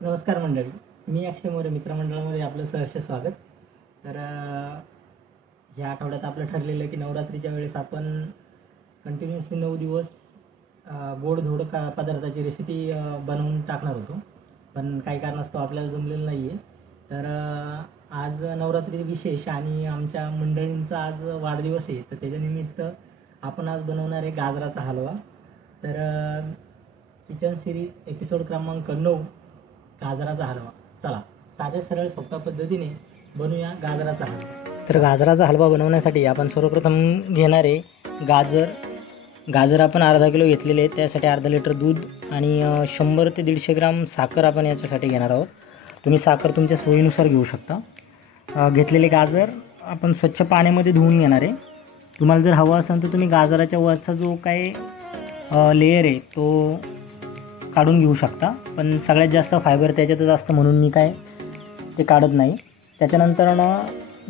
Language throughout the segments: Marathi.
नमस्कार मंडळी, मी अक्षय मोरे मित्रमंडळामध्ये आपलं सहर्ष स्वागत. तर ह्या आठवड्यात आपलं ठरलेलं आहे की नवरात्रीच्या वेळेस आपण कंटिन्युअसली 9 दिवस गोड-धोड पदार्थाची रेसिपी बनवून टाकणार होतो, पण काही कारणास्तव आपल्याला जमलेलं नाही आहे. तर आज नवरात्री विशेष आणि आमच्या मंडळींचा आज वाढदिवस आहे, तर त्याच्यानिमित्त आपण आज बनवणार आहे गाजराचा हलवा. तर किचन सिरीज एपिसोड क्रमांक 9, गाजराचा हलवा. चला साध्या सरळ सोप्या पद्धतीने बनवूया गाजराचा हलवा. तर गाजराचा हलवा बनवण्यासाठी आपण सर्वप्रथम घेणार आहे गाजर आपण अर्धा किलो घेतलेले आहे. त्यासाठी अर्धा लिटर दूध आणि 100 ते 150 ग्राम साखर आपण याच्यासाठी घेणार आहोत. तुम्ही साखर तुमच्या सोयीनुसार घेऊ शकता. घेतलेले गाजर आपण स्वच्छ पाण्यामध्ये धुवून घेणार आहे. तुम्हाला जर हवं असेल तर तुम्ही गाजराच्या वरचा जो काही लेयर आहे तो काढून घेऊ शकता, पण सगळ्यात जास्त फायबर त्याच्यातच असतं म्हणून मी काय ते काढत नाही. त्याच्यानंतर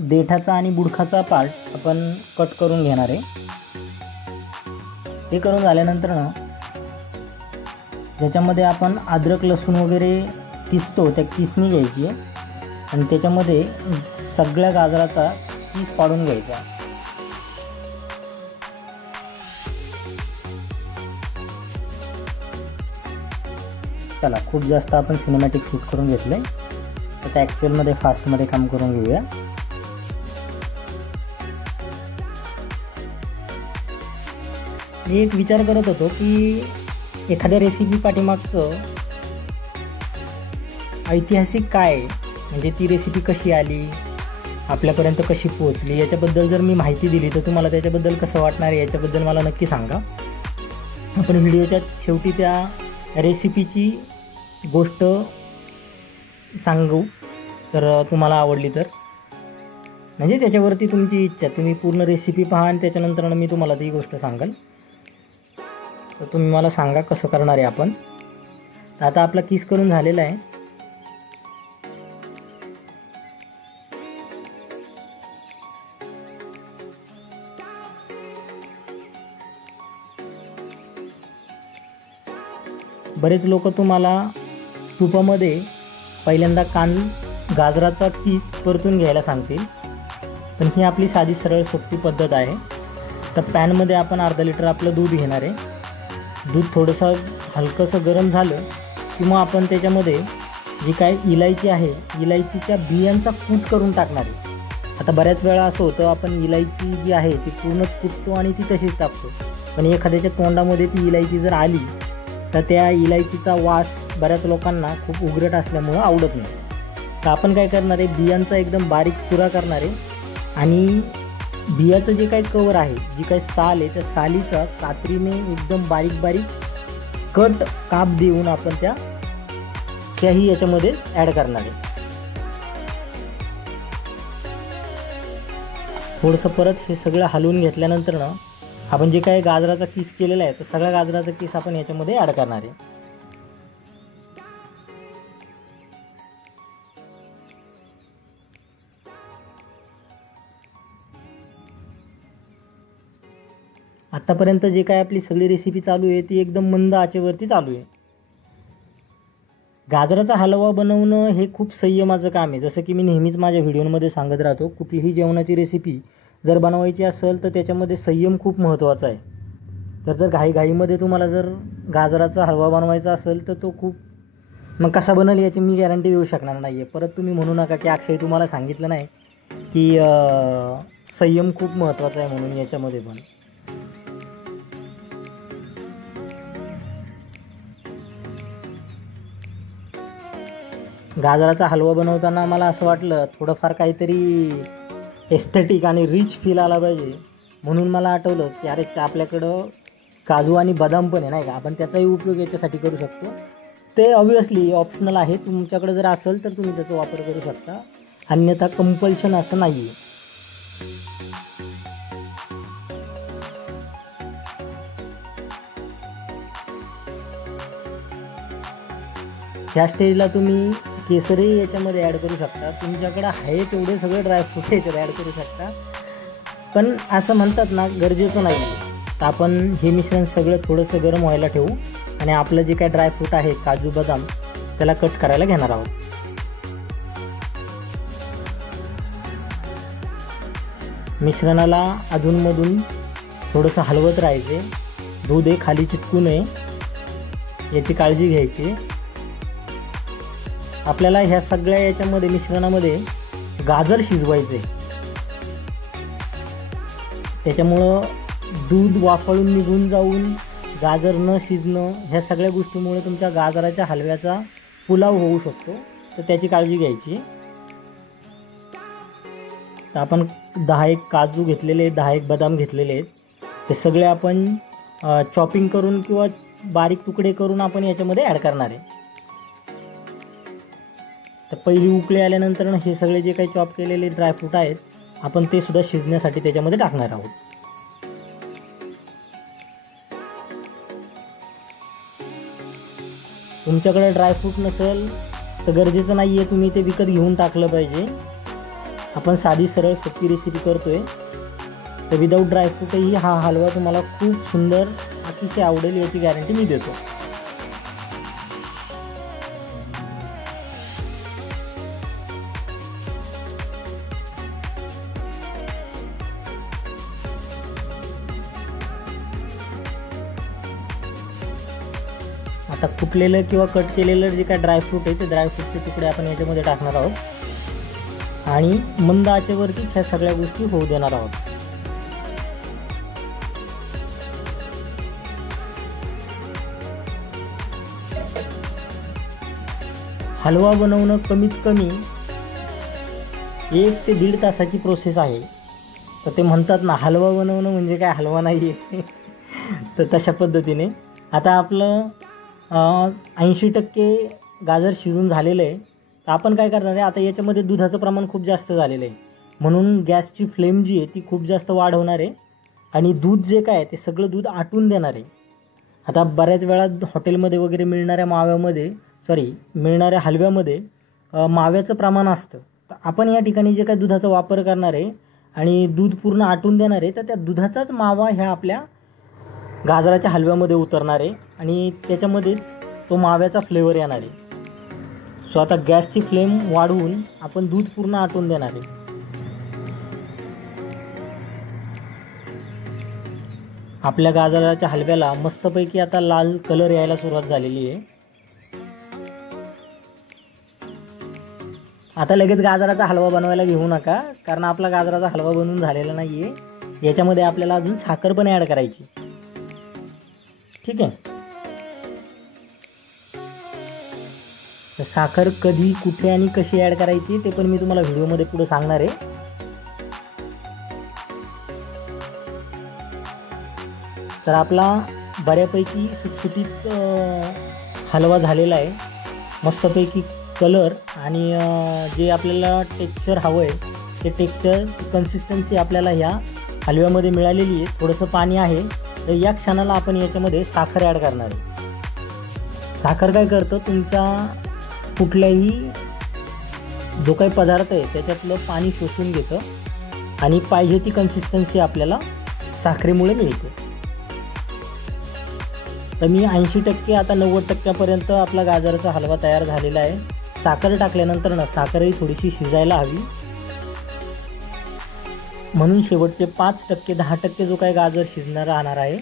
देठाचा आणि बुडखाचा पार्ट आपण कट करून घेणार आहे. ते करून झाल्यानंतर ज्याच्यामध्ये आपण अद्रक लसूण वगैरे किसतो त्या किसणी घ्यायची आहे आणि त्याच्यामध्ये सगळ्या गाजराचा किस पाडून घ्यायचा. चला, खूप जास्त आपण सिनेमॅटिक शूट करून घेतलं आहे, आता ॲक्च्युअलमध्ये फास्टमध्ये काम करून घेऊया. मी एक विचार करत होतो की एखाद्या रेसिपी पाठीमागचं ऐतिहासिक काय आहे, म्हणजे ती रेसिपी कशी आली, आपल्यापर्यंत कशी पोहोचली, याच्याबद्दल जर मी माहिती दिली तर तुम्हाला त्याच्याबद्दल कसं वाटणार आहे याच्याबद्दल मला नक्की सांगा. आपण व्हिडिओच्या शेवटी त्या रेसिपीची गोष्ट सांगू तर तुम्हाला आवडली तर, म्हणजे त्याच्यावरती तुमची इच्छा, तुम्ही पूर्ण रेसिपी पहा आणि त्याच्यानंतर मी तुम्हाला ती गोष्ट सांगाल. तर तुम्ही मला सांगा कसं करणार आहे आपण. आता आपला किस करून झालेला आहे. बरेच लोक तुम्हाला तुपामध्ये पहिल्यांदा गाजराचा किस परतून घ्यायला सांगतील, पण ही आपली साधी सरळ सोपी पद्धत आहे. तर पॅनमध्ये आपण अर्धा लिटर आपलं दूध घेणार आहे. दूध थोडंसं हलकंसं गरम झालं की मग आपण त्याच्यामध्ये जी काय इलायची आहे, इलायचीच्या बियांचा कूट करून टाकणार आहे. आता बऱ्याच वेळा असं होतं, आपण इलायची जी आहे ती पूर्णच कुटतो आणि ती तशीच टाकतो, पण एखाद्याच्या तोंडामध्ये ती इलायची जर आली तर त्या इलायचीचा वास बऱ्याच लोकांना खूप उग्रट असल्यामुळं आवडत नाही. तर आपण काय करणार आहे, बियांचा एकदम बारीक चुरा करणार आहे आणि बियाचं जे काही कवर आहे, जी काही साल आहे, त्या सालीचा कात्रीने एकदम बारीक बारीक काप देऊन आपण त्याही याच्यामध्ये ॲड करणार आहे. थोडंसं परत हे सगळं हलवून घेतल्यानंतर आपण जे काही गाजराचा किस केलेला आहे तर सगळा गाजराचा किस आपण याच्यामध्ये ॲड करणार आहे. आतापर्यंत जे काय आपली सगळी रेसिपी चालू आहे ती एकदम मंद आचेवरती चालू आहे. गाजराचा हलवा बनवणं हे खूप संयमाचं काम आहे. जसं की मी नेहमीच माझ्या व्हिडिओमध्ये सांगत राहतो, कुठलीही जेवणाची रेसिपी जर बनवायची असेल तर त्याच्यामध्ये संयम खूप महत्त्वाचा आहे. तर जर घाईमध्ये तुम्हाला जर गाजराचा हलवा बनवायचा असेल तर तो मग कसा बनेल याची मी गॅरंटी देऊ शकणार नाही आहे. परत तुम्ही म्हणू नका की अक्षय तुम्हाला सांगितलं नाही की संयम खूप महत्त्वाचा आहे म्हणून याच्यामध्ये पण. गाजराचा हलवा बनवताना मला असं वाटलं थोडंफार काहीतरी एस्थेटिक आणि रिच फील आला पाहिजे, म्हणून मला आठवलं की अरे आपल्याकडं काजू आणि बदाम पण आहे नाही का, आपण त्याचाही उपयोग याच्यासाठी करू शकतो. ते ऑब्वियसली ऑप्शनल आहे, तुमच्याकडे जर असेल तर तुम्ही त्याचा वापर करू शकता, अन्यथा कंपल्शन असं नाही आहे. ह्या स्टेजला तुम्ही केसरी याच्यामध्ये ॲड करू शकता, तुमच्याकडे आहे तेवढे सगळे ड्रायफ्रूट याच्यात ॲड करू शकता, पण असं म्हणतात ना गरजेचं नाही. तर आपण हे मिश्रण सगळं थोडंसं गरम व्हायला ठेवू आणि आपलं जे काय ड्रायफ्रूट आहे काजू बदाम त्याला कट करायला घेणार आहोत. मिश्रणाला अधूनमधून थोडंसं हलवत राहायचे. दूध हे खाली चिटकू नये याची काळजी घ्यायची. आपल्याला ह्या सगळ्या याच्यामध्ये मिश्रणामध्ये गाजर शिजवायचे. त्याच्यामुळं दूध वाफळून निघून जाऊन गाजर न शिजणं ह्या सगळ्या गोष्टीमुळे तुमच्या गाजराच्या हलव्याचा पुलाव होऊ शकतो. तर त्याची काळजी घ्यायची. तर आपण 10-1 काजू घेतलेले, 10-1 बदाम घेतलेले आहेत. ते सगळे आपण चॉपिंग करून किंवा बारीक तुकडे करून आपण याच्यामध्ये ॲड करणार आहे. तर पहिली उकळी आल्यानंतर हे सगळे जे काही चॉप केलेले ड्रायफ्रूट आहेत आपण ते सुद्धा शिजण्यासाठी त्याच्यामध्ये टाकणार आहोत. तुमच्याकडे ड्रायफ्रूट नसेल तर गरजेचं नाही आहे तुम्ही ते विकत घेऊन टाकलं पाहिजे. आपण साधी सरळ सोपी रेसिपी करतोय. तर विदाऊट ड्रायफ्रूटही हा हलवा तुम्हाला खूप सुंदर अतिशय आवडेल याची गॅरंटी मी देतो. आता कुटलेलं किंवा कट केलेलं जे काय ड्रायफ्रूट आहे ते ड्रायफ्रूटचे तुकडे आपण याच्यामध्ये टाकणार आहोत आणि मंद आचेवरतीच ह्या सगळ्या गोष्टी होऊ देणार आहोत. हलवा बनवणं कमीत कमी 1 ते 1.5 तासाची प्रोसेस आहे. तर ते म्हणतात ना हलवा बनवणं म्हणजे काय हलवा नाही आहे. तर तशा पद्धतीने आता आपलं 80% गाजर शिजून झालेलं आहे. तर आपण काय करणार आहे, आता याच्यामध्ये दुधाचं प्रमाण खूप जास्त झालेलं आहे म्हणून गॅसची फ्लेम जी आहे ती खूप जास्त वाढवणार आहे आणि दूध जे काय ते सगळं दूध आटून देणार आहे. आता बऱ्याच वेळा हॉटेलमध्ये वगैरे मिळणाऱ्या हलव्यामध्ये माव्याचं प्रमाण असतं. तर आपण या ठिकाणी जे काय दुधाचा वापर करणार आहे आणि दूध पूर्ण आटून देणार आहे तर त्या दुधाचाच मावा ह्या आपल्या गाजराच्या हलव्यामध्ये उतरणार आहे आणि त्याच्यामध्येच तो माव्याचा फ्लेवर येणार आहे. सो आता गॅसची फ्लेम वाढवून आपण दूध पूर्ण आटून देणार आहे. आपल्या गाजराच्या हलव्याला मस्तपैकी आता लाल कलर यायला सुरुवात झालेली आहे. आता लगेच गाजराचा हलवा बनवायला घेऊ नका कारण आपला गाजराचा हलवा बनवून झालेला नाही आहे. याच्यामध्ये आपल्याला अजून साखर पण ॲड करायची. ठीक आहे. तर साखर कधी कुठे आणि कशी ॲड करायची ते पण मी तुम्हाला व्हिडिओमध्ये पुढे सांगणार आहे. तर आपला बऱ्यापैकी सुटसुटीत हलवा झालेला आहे. मस्तपैकी कलर आणि जे आपल्याला टेक्स्चर हवं आहे ते टेक्स्चर कन्सिस्टन्सी आपल्याला ह्या हलव्यामध्ये मिळालेली आहे. थोडंसं पाणी आहे. तर या क्षणाला आपण याच्यामध्ये साखर ॲड करणार आहे. साखर काय करतं, तुमच्या कुठल्याही जो काही पदार्थ आहे त्याच्यातलं पाणी शोषून घेतं आणि पाहिजे ती कन्सिस्टन्सी आपल्याला साखरेमुळे मिळते. तर मी 80% आता 90% आपला गाजराचा हलवा तयार झालेला आहे. साखर टाकल्यानंतर ना साखरही थोडीशी शिजायला हवी म्हणून शेवटचे 5% 10% जो काही गाजर शिजणार राहणार आहे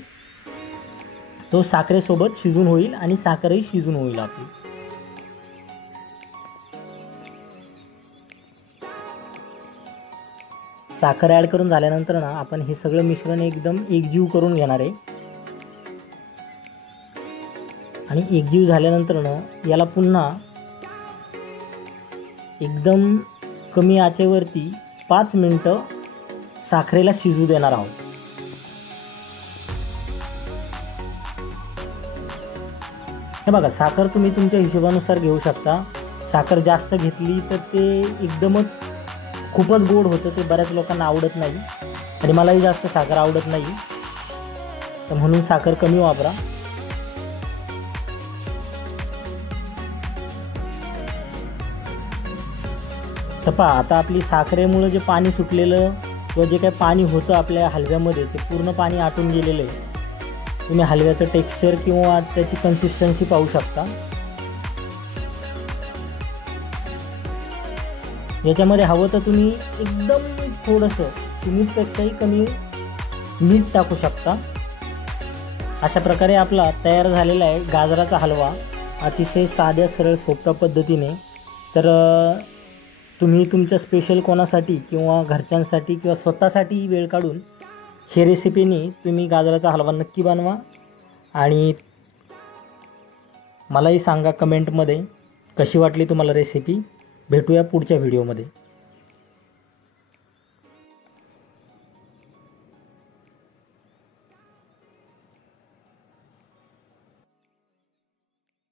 तो साखरेसोबत शिजून होईल आणि साखरही शिजून होईल आपली. साखर ॲड करून झाल्यानंतर ना आपण हे सगळं मिश्रण एकदम एकजीव करून घेणार आहे आणि एकजीव झाल्यानंतर ना याला पुन्हा एकदम कमी आचेवरती 5 मिनिटं साखरेला शिजू देणार आहोत. हे बघा, साखर तुम्ही तुमच्या हिशोबानुसार घेऊ शकता. साखर जास्त घेतली तर ते एकदमच खूपच गोड होतं, ते बऱ्याच लोकांना आवडत नाही आणि मलाही जास्त साखर आवडत नाही. तर म्हणून साखर कमी वापरा. तर पहा, आता आपली साखरेमुळे जे पाणी सुटलेलं किंवा जे काही पाणी होतं आपल्या हलव्यामध्ये ते पूर्ण पाणी आटून गेलेलं आहे. तुम्ही हलव्याचं टेक्स्चर किंवा त्याची कन्सिस्टन्सी पाहू शकता. याच्यामध्ये हवं तर तुम्ही एकदम थोडंसं चिमूटपेक्षाही कमी मीठ टाकू शकता। अशा प्रकारे आपला तयार झालेला आहे गाजराचा हलवा, अतिशय साध्या सरळ सोप्या पद्धतीने। तर तुम्ही तुमच्या स्पेशल कोणासाठी किंवा घरच्यांसाठी किंवा स्वतःसाठी वेळ काढून हे रेसिपीनी तुम्ही गाजराचा हलवा नक्की बनवा आणि मलाही सांगा कमेंटमध्ये कशी वाटली तुम्हाला रेसिपी। भेटूया पुढच्या व्हिडिओमध्ये।